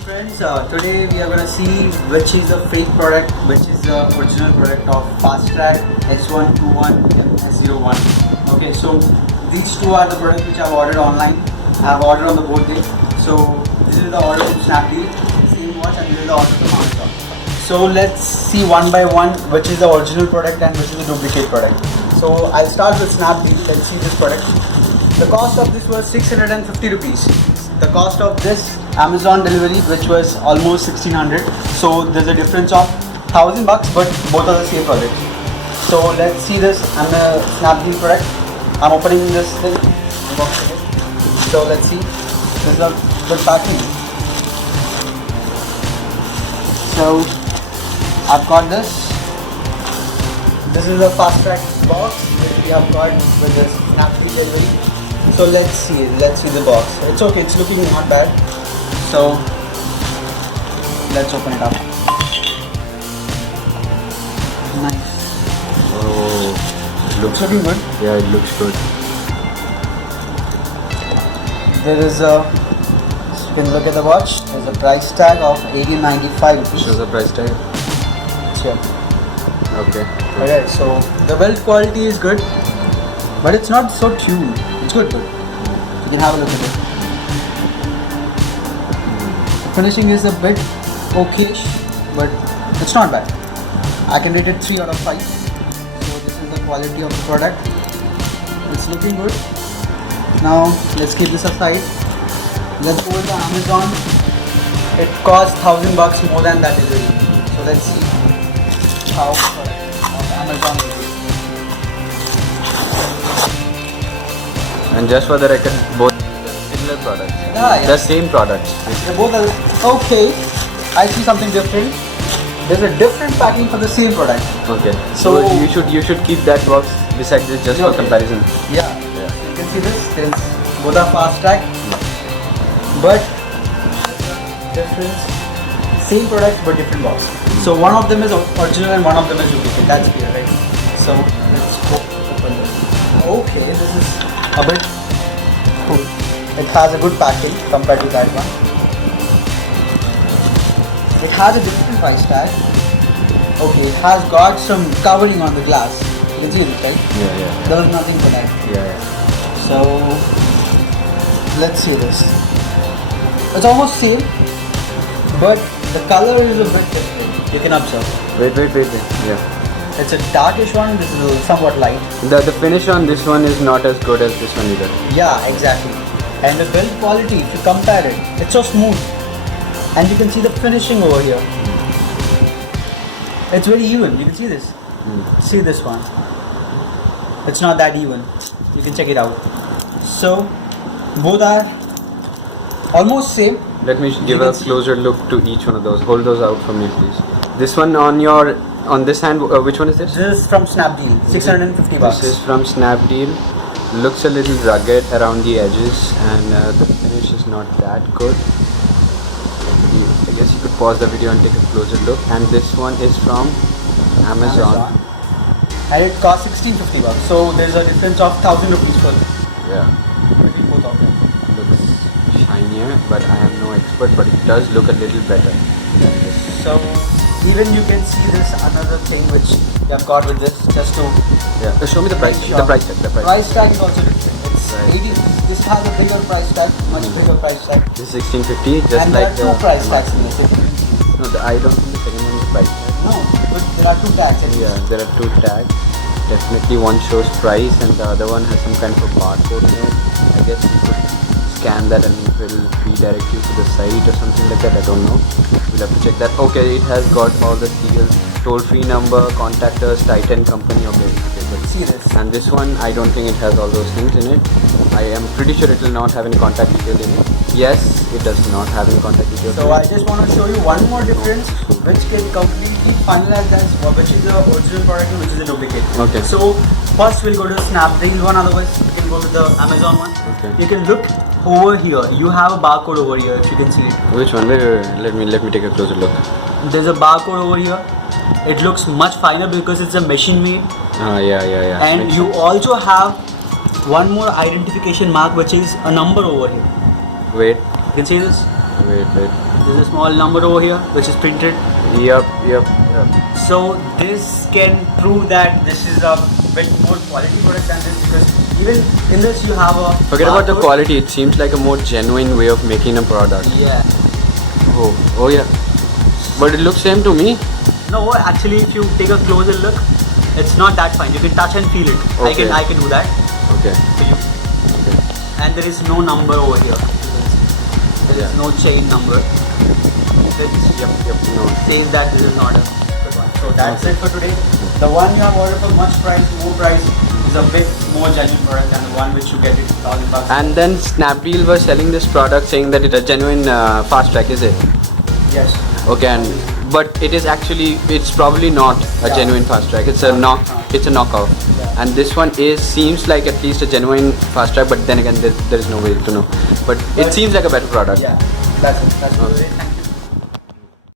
friends, today we are going to see which is the fake product, which is the original product of Fastrack S121 S01. Okay, so these two are the products which I have ordered online. I have ordered on the board day. So this is the order from SnapDeal, same watch, and this is the order from Amazon. So let's see one by one which is the original product and which is the duplicate product. So I'll start with SnapDeal. Let's see this product. The cost of this was 650 rupees. The cost of this Amazon delivery, which was almost 1600. So there's a difference of $1000, but both are the same product. So let's see this. I'm a SnapDeal product. I'm opening this thing. So let's see. This is a good packing. So I've got this. This is a Fastrack box which we have got with this SnapDeal delivery. So let's see the box. It's okay, it's looking not bad. So let's open it up. Nice. Oh, looks looking good. Yeah, it looks good. There is a, you can look at the watch. There's a price tag of 1895 rupees. Shows the price tag. Sure. Okay. Okay, so the build quality is good, but it's not so tuned. It's good. You can have a look at it. The finishing is a bit okayish, but it's not bad. I can rate it 3 out of 5. So this is the quality of the product. It's looking good. Now let's keep this aside. Let's go to Amazon. It costs $1000 more than that delivery. So let's see how Amazon will be. And just for the record, both similar products. Yeah. The same products. They both are okay. I see something different. There's a different packing for the same product. Okay. So you should keep that box beside this just for comparison. Yeah. You can see this. There's both are Fastrack, but different. Same product but different box. So one of them is original and one of them is duplicate. That's clear, right? So let's go open this. Okay, this is a bit cool. It has a good packing compared to that one. It has a different price tag. Okay, it has got some covering on the glass. You can see this, right? Yeah. There was nothing for that. Yeah. So let's see this. It's almost same, but the color is a bit different. You can observe. Wait. Yeah. It's a darkish one. This is somewhat light. The finish on this one is not as good as this one either. Yeah, exactly. And the build quality, if you compare it, it's so smooth. And you can see the finishing over here. It's very even. You can see this. See this one. It's not that even. You can check it out. So both are almost same. Let me give a closer look to each one of those. Hold those out for me, please. This one on this hand, which one is this? This is from SnapDeal, 650 bucks. This is from SnapDeal. Looks a little rugged around the edges, and the finish is not that good. I guess you could pause the video and take a closer look. And this one is from Amazon. And it costs 1650 bucks. So there's a difference of 1000 rupees for between both of them. Looks shinier, but I am no expert, but it does look a little better than this. So even you can see this another thing which you have got with this just to Show me the price. sure. The price tag. Price tag is also different. It's Right. 80. This has a bigger price tag, much bigger price tag. This is 1650, just And like there are two price tags in this. No, I don't think the second one is price tag. No, but there are two tags. Yeah, there are two tags. Definitely one shows price and the other one has some kind of a barcode in it. I guess you could scan that and it will redirect you to the site or something like that. I don't know. We'll have to check that. Okay, it has got all the serials, toll-free number, contact us, Titan company. Okay, but See this. and this one, I don't think it has all those things in it. I am pretty sure it will not have any contact detail in it. Yes, it does not have any contact details. So I just want to show you one more difference which can completely finalize as which is the original product and which is the duplicate. Okay. So first we'll go to the SnapDeal one, otherwise you can go to the Amazon one. Okay. You can look over here. You have a barcode over here if you can see it. Which one? Wait. Let me take a closer look. There's a barcode over here. It looks much finer because it's a machine made. Yeah. And Makes you sense. also have one more identification mark which is a number over here. Wait. You can see this? Wait. There's a small number over here which is printed. Yep. So this can prove that this is a bit more quality product than this, because even in this you have a Forget about the barcode. quality. It seems like a more genuine way of making a product. Yeah. Oh yeah. But it looks same to me. No, actually, if you take a closer look, it's not that fine. You can touch and feel it. Okay. I can do that Okay. for you. And there is no number over here. There is no chain number. It No. says that this is not a good one. So that's it for today. The one you have ordered for more price is a bit more genuine product than the one which you get it $1,000. And then SnapDeal was selling this product saying that it's a genuine Fastrack, is it? Yes. Okay, but it is actually, it's probably not a Yeah. genuine Fastrack. It's a it's a knockout. Yeah. And this one seems like at least a genuine Fastrack, but then again there is no way to know. But it seems like a better product. Yeah. That's it. That's Okay. it.